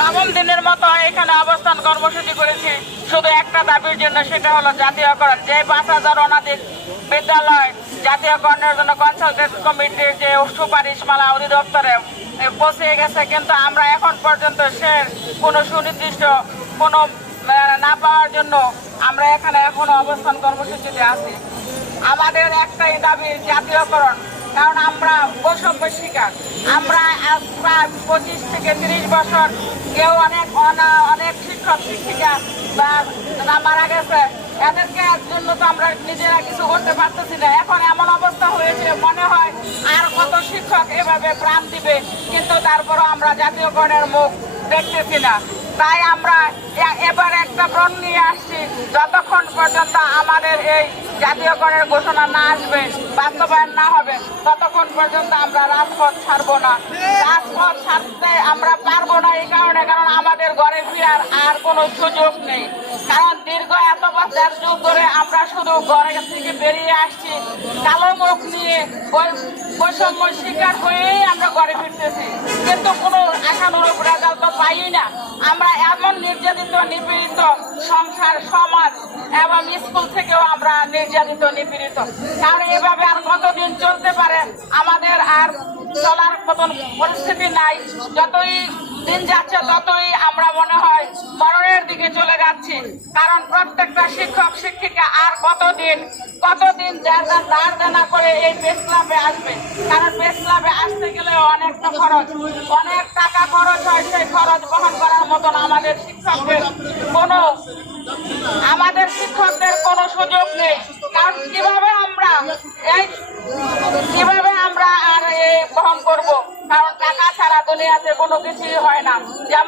নবম দিনের মতো এখানে অবস্থান কর্মসূচি করেছি শুধু একটা দাবির জন্য, সেটা হলো জাতীয়করণ। যে 5,000 অনাধিক বিদ্যালয় জাতীয়করণের জন্য কনসালটেন্ট কমিটির যে সুপারিশমালা অধিদপ্তরে পৌঁছে গেছে, কিন্তু আমরা এখন পর্যন্ত সে কোনো সুনির্দিষ্ট কোনো না পাওয়ার জন্য আমরা এখানে এখনো অবস্থান কর্মসূচিতে আছি। আমাদের একটাই দাবি জাতীয়করণ, কারণ আমরা বৈষম্য শিকার। আমরা প্রায় 25 থেকে 30 বছর কেউ অনেক শিক্ষক শিক্ষিকা বা মারা গেছে, এদেরকে জন্য তো আমরা নিজেরা কিছু করতে পারতেছি না। এখন এমন অবস্থা হয়েছে মনে হয় আর কত শিক্ষক এভাবে প্রাণ দিবে, কিন্তু তারপরও আমরা জাতীয়করণের মুখ দেখতেছি না। তাই আমরা এবার একটা ব্রণ নিয়ে আসছি, যতক্ষণ পর্যন্ত আমাদের এই জাতীয়করণের ঘোষণা না আসবে, বাস্তবায়ন না হবে, ততক্ষণ পর্যন্ত আমরা রাজপথ ছাড়বো না। রাজপথ ছাড়তে আমরা পারবো না এই কারণে, কারণ আমাদের ঘরে ফেরার আর কোনো সুযোগ নেই। কারণ দীর্ঘ এত বছর যুগ ধরে আমরা শুধু ঘরে থেকে বেরিয়ে আসছি কালো মুখ নিয়ে, বৈষম্য শিকার হয়েই আমরা ঘরে ফিরতেছি, কিন্তু কোনো আশানুরূপ রেজাল্ট তো পাই না। আমরা এমন নির্যাতিত নিপীড়িত সংসার, সমাজ এবং স্কুল থেকেও আমরা নির্যাতিত নিপীড়িত। কারণ এভাবে আর কতদিন চলতে পারে, আমাদের আর চলার মতন পরিস্থিতি নাই। যতই দিন যাচ্ছে ততই আমরা মনে হয় মরণের দিকে চলে যাচ্ছি। কারণ প্রত্যেকটা শিক্ষক শিক্ষিকা আর কতদিন দাঁড় দানা করে এই প্রেস ক্লাবে আসবে। কারণ প্রেস ক্লাবে আসতে গেলে অনেকটা খরচ, অনেক টাকা খরচ হয়। সেই খরচ বহন করার মতন আমাদের শিক্ষকদের কোনো সুযোগ নেই। কারণ কিভাবে আমরা আর বহন করব? কারণ টাকা ছাড়া দুনিয়াতে কোনো কিছুই হয় না। যেমন